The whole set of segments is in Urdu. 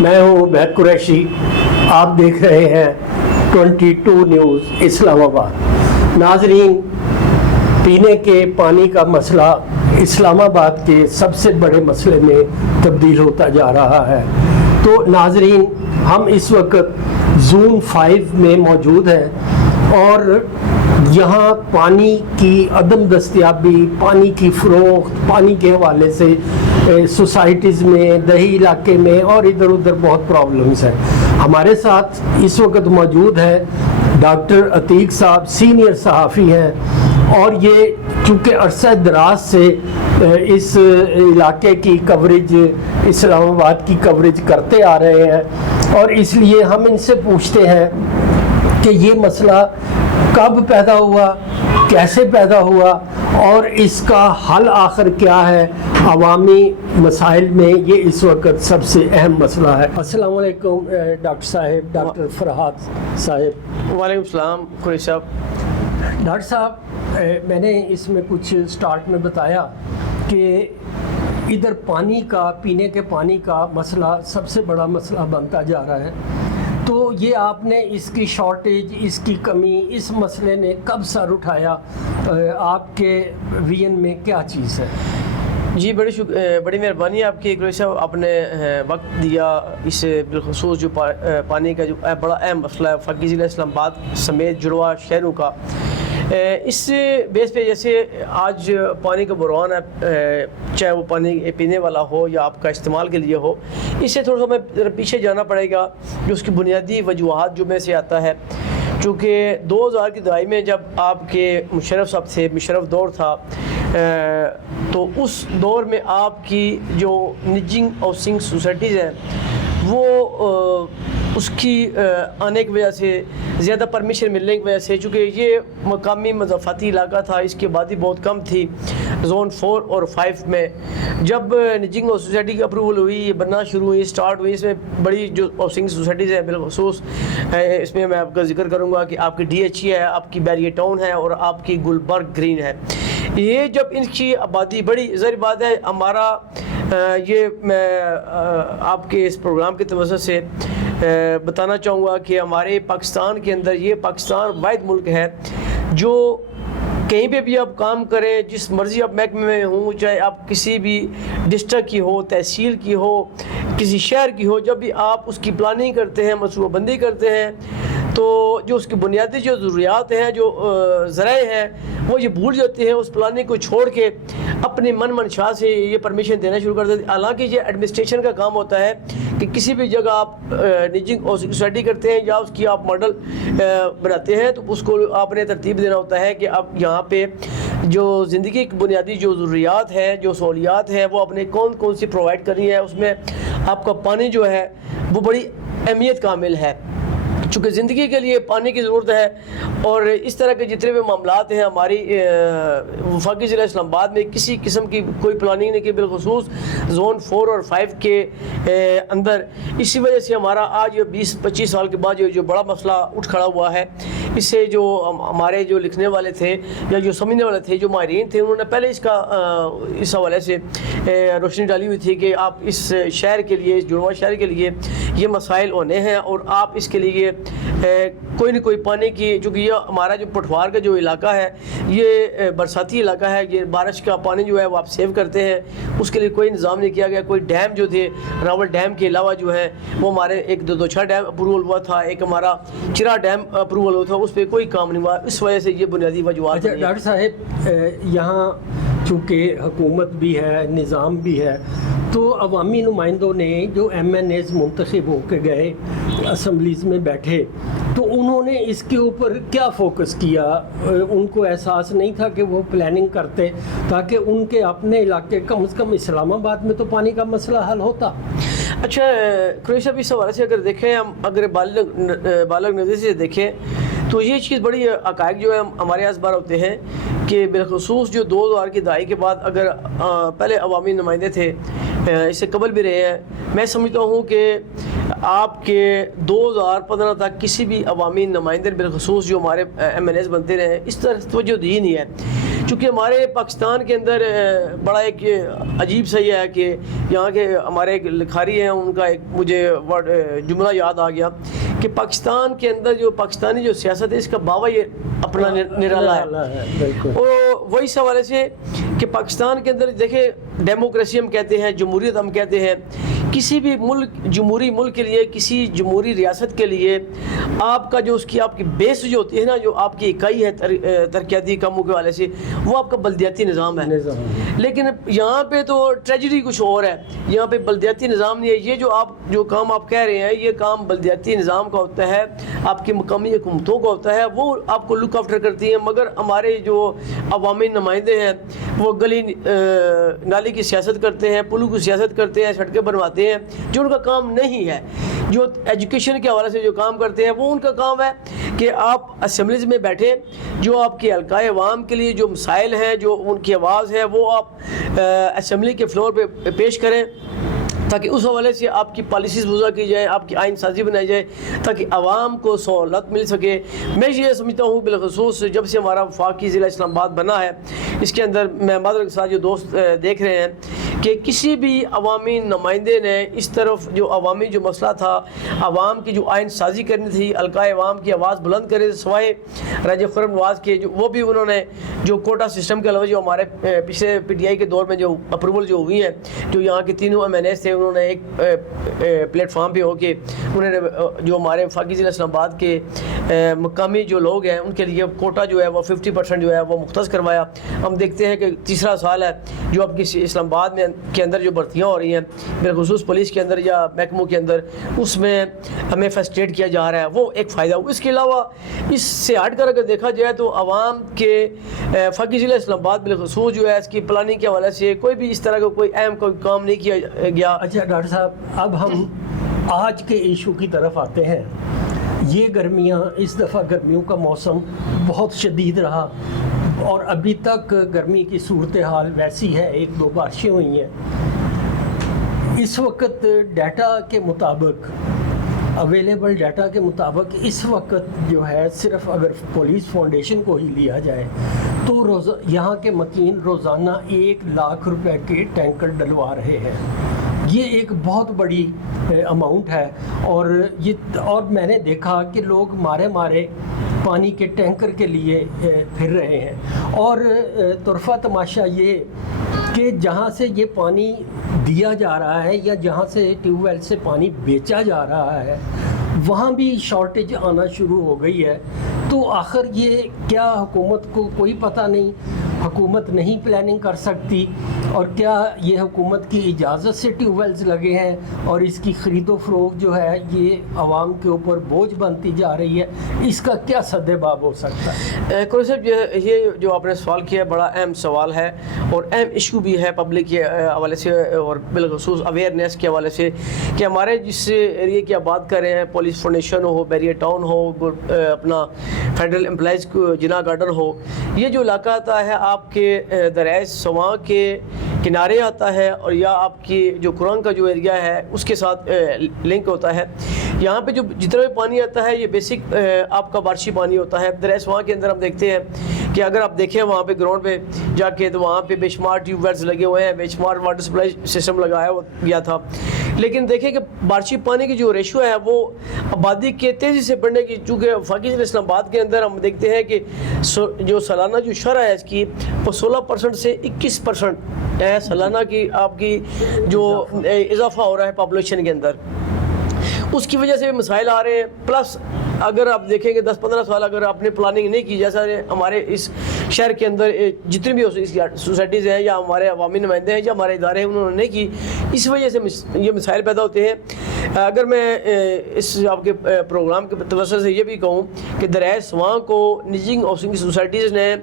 میں ہوں عبید قریشی. آپ دیکھ رہے ہیں 22 نیوز اسلام آباد. ناظرین، پینے کے پانی کا مسئلہ اسلام آباد کے سب سے بڑے مسئلے میں تبدیل ہوتا جا رہا ہے. تو ناظرین، ہم اس وقت زون 5 میں موجود ہیں اور یہاں پانی کی عدم دستیابی، پانی کی فروخت، پانی کے حوالے سے سوسائٹیز میں، دیہی علاقے میں اور ادھر ادھر بہت پرابلمز ہیں. ہمارے ساتھ اس وقت موجود ہے ڈاکٹر عتیق صاحب، سینئر صحافی ہیں، اور یہ چونکہ عرصہ دراز سے اس علاقے کی کوریج، اسلام آباد کی کوریج کرتے آ رہے ہیں، اور اس لیے ہم ان سے پوچھتے ہیں کہ یہ مسئلہ کب پیدا ہوا، کیسے پیدا ہوا اور اس کا حل آخر کیا ہے. عوامی مسائل میں یہ اس وقت سب سے اہم مسئلہ ہے. السلام علیکم ڈاکٹر صاحب، ڈاکٹر فرحات صاحب. وعلیکم السلام قریشی صاحب. ڈاکٹر صاحب، میں نے اس میں کچھ سٹارٹ میں بتایا کہ ادھر پانی کا، پینے کے پانی کا مسئلہ سب سے بڑا مسئلہ بنتا جا رہا ہے. تو یہ آپ نے اس کی شارٹیج، اس کی کمی، اس مسئلے نے کب سر اٹھایا؟ آپ کے وین میں کیا چیز ہے؟ جی، بڑی مہربانی آپ کی قریشی صاحب. آپ نے وقت دیا اس بالخصوص جو پانی کا جو بڑا اہم مسئلہ ہے فقی ضلع اسلام آباد سمیت جڑواں شہروں کا. اس بیس پہ جیسے آج پانی کا بحران ہے، چاہے وہ پانی پینے والا ہو یا آپ کا استعمال کے لیے ہو، اس سے تھوڑا سا ہمیں پیچھے جانا پڑے گا جو اس کی بنیادی وجوہات جو میں سے آتا ہے. چونکہ 2000 کی دہائی میں جب آپ کے مشرف صاحب تھے، مشرف دور تھا، تو اس دور میں آپ کی جو نجنگ ہاؤسنگ سوسائٹیز ہیں وہ اس کی آنے کی وجہ سے، زیادہ پرمیشن ملنے کی وجہ سے، چونکہ یہ مقامی مضافاتی علاقہ تھا، اس کی آبادی بہت کم تھی زون 4 اور 5 میں، جب نجنگ سوسائٹی کی اپروول ہوئی، یہ بننا شروع ہوئی، اسٹارٹ ہوئی، اس میں بڑی جو ہاؤسنگ سوسائٹیز ہیں بالخصوص اس میں میں آپ کا ذکر کروں گا کہ آپ کی ڈی ایچ ای ہے، آپ کی بیریے ٹاؤن ہے اور آپ کی گلبرگ گرین ہے. یہ جب ان کی آبادی بڑی، ظاہر بات ہے ہمارا یہ میں آپ کے اس پروگرام کے توسط سے بتانا چاہوں گا کہ ہمارے پاکستان کے اندر یہ پاکستان واحد ملک ہے جو کہیں پہ بھی آپ کام کریں، جس مرضی آپ محکمے میں ہوں، چاہے آپ کسی بھی ڈسٹرکٹ کی ہو، تحصیل کی ہو، کسی شہر کی ہو، جب بھی آپ اس کی پلاننگ کرتے ہیں، منصوبہ بندی کرتے ہیں، تو جو اس کی بنیادی جو ضروریات ہیں، جو ذرائع ہیں، وہ یہ بھول جاتے ہیں، اس پلاننگ کو چھوڑ کے اپنی منشا سے یہ پرمیشن دینا شروع کر دیتے ہیں. حالانکہ یہ ایڈمنسٹریشن کا کام ہوتا ہے کہ کسی بھی جگہ آپ نجنگ سوسائٹی کرتے ہیں یا اس کی آپ ماڈل بناتے ہیں، تو اس کو آپ نے ترتیب دینا ہوتا ہے کہ اب یہاں پہ جو زندگی کی بنیادی جو ضروریات ہیں، جو سہولیات ہیں، وہ اپنے کون سی پرووائڈ کرنی ہے. اس میں آپ کا پانی جو ہے وہ بڑی اہمیت کا حامل ہے، چونکہ زندگی کے لیے پانی کی ضرورت ہے. اور اس طرح کے جتنے بھی معاملات ہیں ہماری وفاقی ضلع اسلام آباد میں کسی قسم کی کوئی پلاننگ نہیں کی، بالخصوص زون 4 اور 5 کے اندر. اسی وجہ سے ہمارا آج 20-25 سال کے بعد جو بڑا مسئلہ اٹھ کھڑا ہوا ہے، اس سے جو ہمارے جو لکھنے والے تھے یا جو سمجھنے والے تھے، جو ماہرین تھے، انہوں نے پہلے اس حوالے سے روشنی ڈالی ہوئی تھی کہ آپ اس شہر کے لیے، اس جڑواں شہر کے لیے یہ مسائل ہونے ہیں اور آپ اس کے لیے کوئی نہ کوئی پانی کی، چونکہ یہ ہمارا جو پٹھوار کا جو علاقہ ہے یہ برساتی علاقہ ہے، یہ بارش کا پانی جو ہے وہ آپ سیو کرتے ہیں، اس کے لیے کوئی نظام نہیں کیا گیا. کوئی ڈیم جو تھے، راول ڈیم کے علاوہ جو ہے وہ ہمارے ایک دوچھا ڈیم اپروول ہوا تھا، ایک ہمارا چرا ڈیم اپروول ہوا تھا، اس پہ کوئی کام نہیں ہوا. اس وجہ سے یہ بنیادی وجوہات. ڈاکٹر صاحب، یہاں چونکہ حکومت بھی ہے، نظام بھی ہے، تو عوامی نمائندوں نے جو ایم این ایز منتخب ہو کے گئے، اسمبلیز میں بیٹھے، تو انہوں نے اس کے اوپر کیا فوکس کیا؟ ان کو احساس نہیں تھا کہ وہ پلاننگ کرتے تاکہ ان کے اپنے علاقے، کم از کم اسلام آباد میں تو پانی کا مسئلہ حل ہوتا؟ اچھا قریشی صاحب، اس حوالے سے اگر دیکھیں، ہم اگر بالغ نظر سے دیکھیں تو یہ چیز بڑی حقائق جو ہے ہمارے یہاں بار ہوتے ہیں کہ بالخصوص جو 2000 کی دہائی کے بعد، اگر پہلے عوامی نمائندے تھے، اس سے قبل بھی رہے ہیں، میں سمجھتا ہوں کہ آپ کے 2015 تک کسی بھی عوامی نمائندے بالخصوص جو ہمارے ایم این ایز بنتے رہے، اس طرح توجہ دی نہیں ہے. چونکہ ہمارے پاکستان کے اندر بڑا ایک عجیب سا یہ ہے کہ یہاں کے ہمارے ایک لکھاری ہیں، ان کا ایک مجھے جملہ یاد آ گیا کہ پاکستان کے اندر جو پاکستانی جو سیاست ہے اس کا باوا یہ اپنا نرالا ہے. اور وہی سوال سے کہ پاکستان کے اندر دیکھیں ڈیموکریسی ہم کہتے ہیں، جمہوریت ہم کہتے ہیں، کسی بھی ملک جمہوری ملک کے لیے، کسی جمہوری ریاست کے لیے آپ کا جو اس کی آپ کی بیس جو ہوتی ہے نا، جو آپ کی اکائی ہے ترقیاتی کاموں کے حوالے سے، وہ آپ کا بلدیاتی نظام ہے. لیکن یہاں پہ تو ٹریجڈی کچھ اور ہے، یہاں پہ بلدیاتی نظام نہیں ہے. یہ جو کام آپ کہہ رہے ہیں یہ کام بلدیاتی نظام کا ہوتا ہے، آپ کی مقامی حکومتوں کا ہوتا ہے، وہ آپ کو لک آفٹر کرتی ہیں. مگر ہمارے جو عوامی نمائندے ہیں وہ گلی نالی کی سیاست کرتے ہیں، پلوں کی سیاست کرتے ہیں، سڑکیں بنواتے ہیں، جو ان کا کام نہیں ہے. جو ایجوکیشن کے حوالے سے جو کام کرتے ہیں وہ ان کا کام ہے کہ آپ اسمبلیز میں بیٹھیں، جو آپ کے حلقۂ عوام کے لیے جو مسائل ہیں، جو ان کی آواز ہے، وہ آپ اسمبلی کے فلور پہ پیش کریں تاکہ اس حوالے سے آپ کی پالیسیز وضع کی جائیں، آپ کی آئین سازی بنائی جائے تاکہ عوام کو سہولت مل سکے. میں یہ سمجھتا ہوں بالخصوص جب سے ہمارا وفاقی ضلع اسلام آباد بنا ہے، اس کے اندر میں مادر کے ساتھ جو دوست دیکھ رہے ہیں کہ کسی بھی عوامی نمائندے نے اس طرف جو عوامی جو مسئلہ تھا، عوام کی جو آئین سازی کرنی تھی، حلقۂ عوام کی آواز بلند کرے، سوائے راجہ خرم نواز کے وہ بھی انہوں نے جو کوٹا سسٹم کے علاوہ جو ہمارے پچھلے پی ٹی آئی کے دور میں جو اپروول جو ہوئی ہیں، جو یہاں کے تینوں ایم این ایز تھے، انہوں نے ایک پلیٹ فارم پہ ہو کے انہوں نے جو ہمارے وفاقی ضلع اسلام آباد کے مقامی جو لوگ ہیں ان کے لیے کوٹا جو ہے وہ 50% جو ہے وہ مختص کروایا. ہم دیکھتے ہیں کہ تیسرا سال ہے جو اب کی اسلام آباد میں کے اندر جو بھرتیاں ہو رہی ہیں بالخصوص پولیس کے اندر یا محکموں کے اندر، اس میں ہمیں فیسٹیٹ کیا جا رہا ہے، وہ ایک فائدہ. اس کے علاوہ اس سے ہٹ کر اگر دیکھا جائے تو عوام کے وفاقی ضلع اسلام آباد بالخصوص جو ہے اس کی پلاننگ کے حوالے سے کوئی بھی اس طرح کا کوئی اہم کوئی کام نہیں کیا گیا. اچھا ڈاکٹر صاحب، اب ہم آج کے ایشو کی طرف آتے ہیں. یہ گرمیاں، اس دفعہ گرمیوں کا موسم بہت شدید رہا اور ابھی تک گرمی کی صورتحال ویسی ہے. 1-2 بارشیں ہوئی ہیں. اس وقت ڈیٹا کے مطابق، اویلیبل ڈیٹا کے مطابق اس وقت جو ہے صرف اگر پولیس فاؤنڈیشن کو ہی لیا جائے تو یہاں کے مکین روزانہ 1 لاکھ روپے کے ٹینکر ڈلوا رہے ہیں. یہ ایک بہت بڑی اماؤنٹ ہے. اور میں نے دیکھا کہ لوگ مارے پانی کے ٹینکر کے لیے پھر رہے ہیں. اور طرفہ تماشا یہ کہ جہاں سے یہ پانی دیا جا رہا ہے یا جہاں سے ٹیوب ویل سے پانی بیچا جا رہا ہے وہاں بھی شارٹیج آنا شروع ہو گئی ہے. تو آخر یہ کیا حکومت کو کوئی پتہ نہیں، حکومت نہیں پلاننگ کر سکتی، اور کیا یہ حکومت کی اجازت سے ٹیوب ویلز لگے ہیں اور اس کی خرید و فروخت جو ہے یہ عوام کے اوپر بوجھ بنتی جا رہی ہے؟ اس کا کیا سدباب ہو سکتا ہے؟ کوئی صاحب یہ جو آپ نے سوال کیا ہے بڑا اہم سوال ہے اور اہم ایشو بھی ہے پبلک کے حوالے سے اور بالخصوص اویئرنیس کے حوالے سے کہ ہمارے جس ایریے کی آپ بات کر رہے ہیں، پولیس فاؤنڈیشن ہو، بیریئر ٹاؤن ہو، اپنا فیڈرل امپلائز جناح گارڈن ہو، یہ جو علاقہ آتا ہے آپ کے دریائے سواں کے کنارے آتا ہے اور یا آپ کی جو کرنگ کا جو ایریا ہے اس کے ساتھ لنک ہوتا ہے. یہاں پہ جو جتنا بھی پانی آتا ہے یہ بیسک آپ کا بارشی پانی ہوتا ہے. دریائے سواں کے اندر ہم دیکھتے ہیں کہ اگر آپ دیکھیں وہاں پہ گراؤنڈ پہ جا کے تو وہاں پہ بے شمار ٹیوب ویلز لگے ہوئے ہیں، بے شمار واٹر سپلائی سسٹم لگایا گیا تھا. لیکن دیکھیں کہ بارشی پانی کی جو ریشو ہے وہ آبادی کے تیزی سے بڑھنے کی، چونکہ وفاقی ضلع اسلام آباد کے اندر ہم دیکھتے ہیں کہ جو سالانہ جو شرح ہے اس کی وہ 16% سے 21% ہے سالانہ کی آپ کی جو اضافہ ہو رہا ہے پاپولیشن کے اندر. اس کی وجہ سے مسائل آ رہے ہیں. پلس اگر آپ دیکھیں کہ 10-15 سال اگر آپ نے پلاننگ نہیں کی، جیسا ہمارے اس شہر کے اندر جتنی بھی سوسائٹیز ہیں یا ہمارے عوامی نمائندے ہیں یا ہمارے ادارے ہیں انہوں نے نہیں کی، اس وجہ سے یہ مسائل پیدا ہوتے ہیں. اگر میں اس آپ کے پروگرام کے توسط سے یہ بھی کہوں کہ دریائے سواں کو نجی ہاؤسنگ سوسائٹیز نے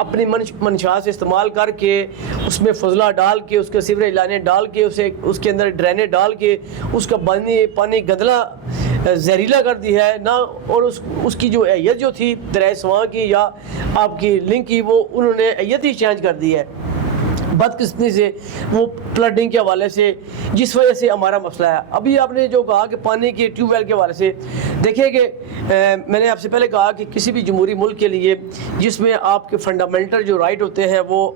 اپنی منشاء سے استعمال کر کے اس میں فضلہ ڈال کے، اس کے سیوریج لائنیں ڈال کے، اس کے اندر ڈرینیں ڈال کے اس کا پانی گندلا زہریلا کر دی ہے نہ، اور اس کی جو اہلیت جو تھی دریائے سواں کی یا آپ کی لنک کی وہ انہوں نے اہلیت ہی چینج کر دی ہے. بدقسمتی سے وہ فلڈنگ کے حوالے سے جس وجہ سے ہمارا مسئلہ ہے. ابھی آپ نے جو کہا کہ پانی کے ٹیوب ویل کے حوالے سے دیکھیں کہ میں نے آپ سے پہلے کہا کہ کسی بھی جمہوری ملک کے لیے جس میں آپ کے فنڈامنٹل جو رائٹ ہوتے ہیں وہ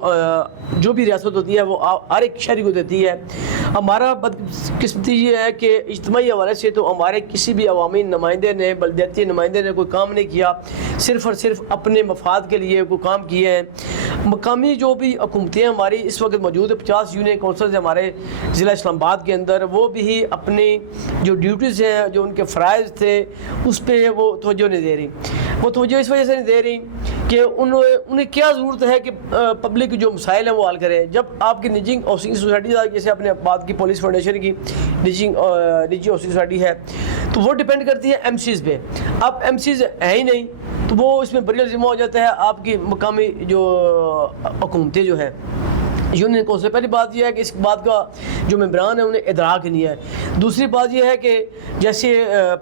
جو بھی ریاست ہوتی ہے وہ ہر ایک شہری کو دیتی ہے. ہمارا بدقسمتی یہ ہے کہ اجتماعی حوالے سے تو ہمارے کسی بھی عوامی نمائندے نے بلدیاتی نمائندے نے کوئی کام نہیں کیا, صرف اور صرف اپنے مفاد کے لیے کوئی کام کیے ہیں. مقامی جو بھی حکومتیں ہماری اس وقت موجود ہے 50 یونین کونسلز ہمارے ضلع اسلام آباد کے اندر, وہ بھی اپنی جو ڈیوٹیز ہیں جو ان کے فرائض تھے اس پہ وہ توجہ نہیں دے رہی. وہ توجہ اس وجہ سے نہیں دے رہی کہ انہیں کیا ضرورت ہے کہ پبلک جو مسائل ہیں وہ حل کریں. جب آپ کی نجی ہاؤسنگ سوسائٹی جیسے آپ نے بات کی پولیس فاؤنڈیشن کی نجی ہاؤسنگ سوسائٹی ہے تو وہ ڈیپینڈ کرتی ہے ایم سیز پہ. اب ایم سیز ہے ہی نہیں تو وہ اس میں بڑی ذمہ ہو جاتا ہے آپ کی مقامی جو حکومتیں جو ہے یونین کو. سے پہلی بات یہ ہے کہ اس بات کا جو ممبران ہے انہیں ادراک نہیں ہے. دوسری بات یہ ہے کہ جیسے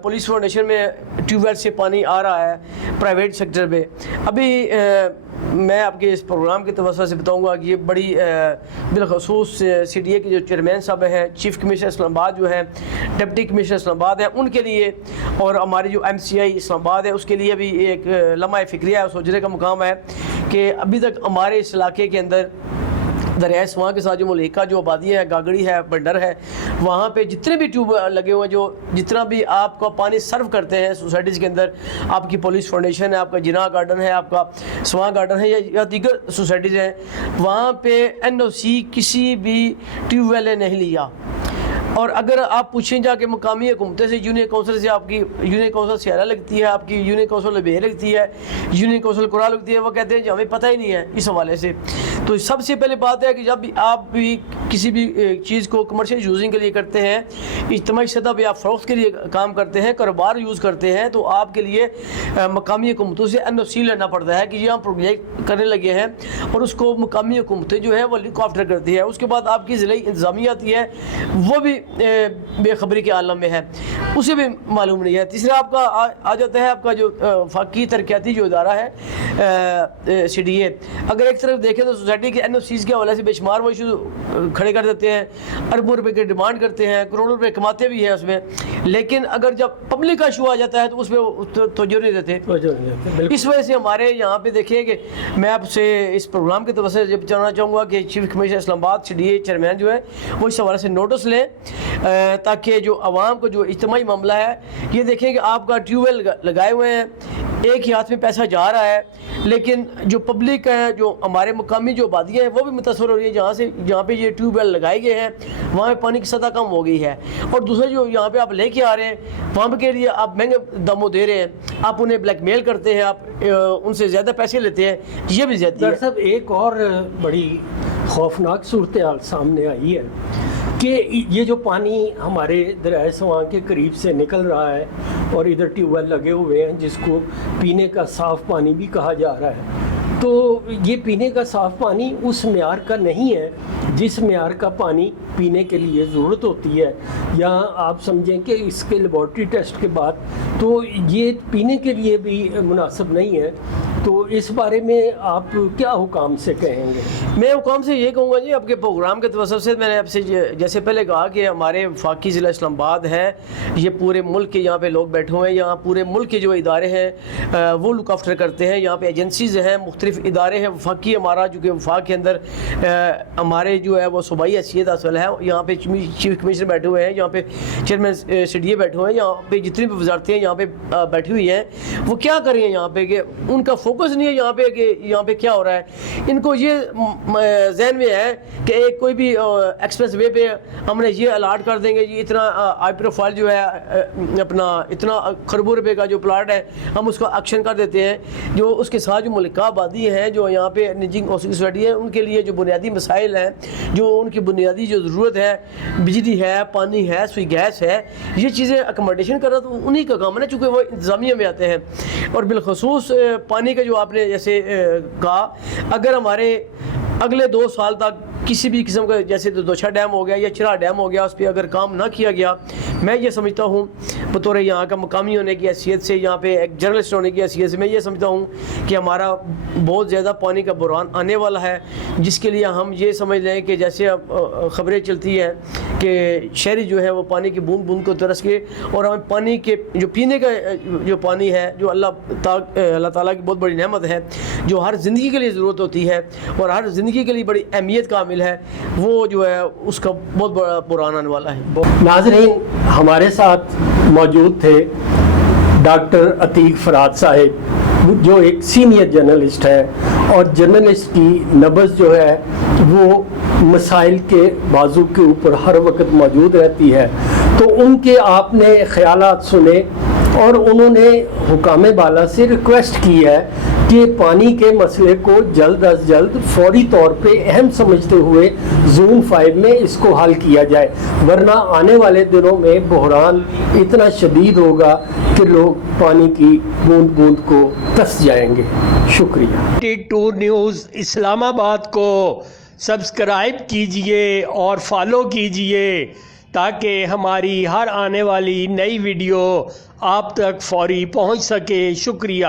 پولیس فاؤنڈیشن میں ٹیوب ویل سے پانی آ رہا ہے پرائیویٹ سیکٹر پہ, ابھی میں آپ کے اس پروگرام کے توسط سے بتاؤں گا کہ یہ بڑی بالخصوص سی ڈی اے کے جو چیئرمین صاحب ہیں, چیف کمشنر اسلام آباد جو ہے, ڈپٹی کمشنر اسلام آباد ہے, ان کے لیے اور ہماری جو ایم سی آئی اسلام آباد ہے اس کے لیے بھی ایک لمحہ فکریہ ہے, سوچنے کا مقام ہے کہ ابھی تک ہمارے اس علاقے کے اندر دریائے سواں کے ساتھ جو ملیکہ جو آبادی ہے, گاگڑی ہے, بنڈر ہے, وہاں پہ جتنے بھی ٹیوب لگے ہوئے ہیں جو جتنا بھی آپ کا پانی سرو کرتے ہیں سوسائٹیز کے اندر, آپ کی پولیس فاؤنڈیشن ہے, آپ کا جناح گارڈن ہے, آپ کا سواں گارڈن ہے یا دیگر سوسائٹیز ہیں, وہاں پہ این او سی کسی بھی ٹیوب ویل نے نہیں لیا. اور اگر آپ پوچھیں جا کے مقامی حکومتیں سے, یونین کونسل سے, آپ کی یونین کونسل سیارہ لگتی ہے, آپ کی یونین کونسل لبے لگتی ہے, یونین کونسل قرا لگتی ہے, وہ کہتے ہیں کہ ہمیں پتہ ہی نہیں ہے اس حوالے سے. تو سب سے پہلے بات ہے کہ جب آپ بھی کسی بھی چیز کو کمرشل یوزنگ کے لیے کرتے ہیں, اجتماعی سطح پہ آپ فروخت کے لیے کام کرتے ہیں, کاروبار یوز کرتے ہیں, تو آپ کے لیے مقامی حکومتوں سے این او سی لینا پڑتا ہے کہ یہ ہم پروجیکٹ کرنے لگے ہیں, اور اس کو مقامی حکومتیں جو ہے وہ لک آفٹر کرتی ہے. اس کے بعد آپ کی ضلعی انتظامیہ آتی ہے, وہ بھی بے خبری کے عالم میں ہے, اسے بھی معلوم نہیں ہے. تیسرا آپ کا آ جاتا ہے آپ کا جو وفاقی ترقیاتی جو ادارہ ہے سی ڈی اے. اگر ایک طرف دیکھیں تو سوسائٹی کے این او سیز کے حوالے سے بے شمار وہ ایشو کھڑے کر دیتے ہیں, اربوں روپے کی ڈیمانڈ کرتے ہیں, کروڑوں روپے کماتے بھی ہیں اس میں, لیکن اگر جب پبلک کا ایشو آ جاتا ہے تو اس پہ توجہ نہیں دیتے. اس وجہ سے ہمارے یہاں پہ دیکھیں کہ میں آپ سے اس پروگرام کے توسط سے جاننا چاہوں گا کہ چیف کمشنر اسلام آباد سی ڈی اے چیئرمین جو ہے وہ اس حوالے سے نوٹس لیں, تاکہ جو عوام کو جو اجتماعی معاملہ ہے یہ دیکھیں کہ آپ کا ٹیوب ویل لگائے ہوئے ہیں, ایک ہی ہاتھ میں پیسہ جا رہا ہے, لیکن جو پبلک ہے, جو ہمارے مقامی جو آبادیاں ہیں وہ بھی متاثر ہو رہی ہے جہاں پہ یہ ٹیوب ویل لگائے گئے ہیں وہاں پہ پانی کی سطح کم ہو گئی ہے. اور دوسرے جو یہاں پہ آپ لے کے آ رہے ہیں وہاں کے لیے آپ مہنگے داموں دے رہے ہیں, آپ انہیں بلیک میل کرتے ہیں, آپ ان سے زیادہ پیسے لیتے ہیں, یہ بھی زیادتی ہے. ڈاکٹر صاحب ایک اور بڑی خوفناک صورتحال سامنے آئی ہے کہ یہ جو پانی ہمارے دریائے سواں کے قریب سے نکل رہا ہے اور ادھر ٹیوب ویل لگے ہوئے ہیں جس کو پینے کا صاف پانی بھی کہا جا رہا ہے, تو یہ پینے کا صاف پانی اس معیار کا نہیں ہے جس معیار کا پانی پینے کے لیے ضرورت ہوتی ہے, یا آپ سمجھیں کہ اس کے لیبارٹری ٹیسٹ کے بعد تو یہ پینے کے لیے بھی مناسب نہیں ہے. تو اس بارے میں آپ کیا حکام سے کہیں گے؟ میں حکام سے یہ کہوں گا جی, آپ کے پروگرام کے توسط سے میں نے آپ سے جیسے پہلے کہا کہ ہمارے وفاقی ضلع اسلام آباد ہے, یہ پورے ملک کے یہاں پہ لوگ بیٹھے ہوئے ہیں, یہاں پورے ملک کے جو ادارے ہیں وہ لک آفٹر کرتے ہیں, یہاں پہ ایجنسیز ہیں, مختلف ادارے ہیں وفاقی, ہمارا جو کہ وفاق کے اندر ہمارے جو ہے وہ صوبائی حیثیت حاصل ہے, یہاں پہ چیف کمشنر بیٹھے ہوئے ہیں, یہاں پہ چیئرمین سی ڈی اے بیٹھے ہوئے ہیں, یہاں پہ جتنی بھی وزارتیں یہاں پہ بیٹھی ہوئی ہیں وہ کیا کر رہی ہیں یہاں پہ کہ ان کا فوکس نہیں ہے یہاں پہ کہ یہاں پہ کیا ہو رہا ہے. ان کو یہ ذہن میں ہے کہ ایک کوئی بھی ایکسپریس وے پہ ہم نے یہ الاٹ کر دیں گے, یہ اتنا ہائی پروفائل جو ہے اپنا اتنا کروڑوں روپے کا جو پلاٹ ہے ہم اس کو ایکشن کر دیتے ہیں, جو اس کے ساتھ جو ملکہ آبادی ہیں جو یہاں پہ نجی ہاؤسنگ سوسائٹی ہے ان کے لیے جو بنیادی مسائل ہیں, جو ان کی بنیادی جو ضرورت ہے, بجلی ہے, پانی ہے, سوئی گیس ہے, یہ چیزیں اکموڈیشن کر رہا تو انہی کا کام ہے, چونکہ وہ انتظامیہ میں آتے ہیں. اور بالخصوص پانی کا جو آپ نے جیسے کہا, اگر ہمارے اگلے 2 سال تک کسی بھی قسم کا جیسے دوچھا ڈیم ہو گیا یا چرا ڈیم ہو گیا اس پہ اگر کام نہ کیا گیا, میں یہ سمجھتا ہوں بطور یہاں کا مقامی ہونے کی حیثیت سے، یہاں پہ ایک جرنلسٹ ہونے کی حیثیت سے میں یہ سمجھتا ہوں کہ ہمارا بہت زیادہ پانی کا بحران آنے والا ہے، جس کے لیے ہم یہ سمجھ لیں کہ جیسے اب خبریں چلتی ہیں کہ شہری جو ہے وہ پانی کی بوند بوند کو ترس کے، اور ہمیں پانی کے جو پینے کا جو پانی ہے جو اللہ تعالیٰ کی بہت بڑی نعمت ہے، جو ہر زندگی کے لیے ضرورت ہوتی ہے اور ہر زندگی کے لیے بڑی اہمیت کا حامل ہے، وہ جو ہے اس کا بہت بڑا بحران آنے والا ہے۔ ناظرین، ہمارے ساتھ موجود تھے ڈاکٹر عتیق فرات صاحب، جو ایک سینئر جرنلسٹ ہے، اور جرنلسٹ کی نبض جو ہے وہ مسائل کے بازو کے اوپر ہر وقت موجود رہتی ہے۔ تو ان کے آپ نے خیالات سنے اور انہوں نے حکام بالا سے ریکویسٹ کی ہے کہ پانی کے مسئلے کو جلد از جلد فوری طور پہ اہم سمجھتے ہوئے زون 5 میں اس کو حل کیا جائے، ورنہ آنے والے دنوں میں بحران اتنا شدید ہوگا کہ لوگ پانی کی بوند بوند کو ترس جائیں گے۔ شکریہ۔ 22 نیوز اسلام آباد کو سبسکرائب کیجئے اور فالو کیجئے تاکہ ہماری ہر آنے والی نئی ویڈیو آپ تک فوری پہنچ سکے۔ شکریہ۔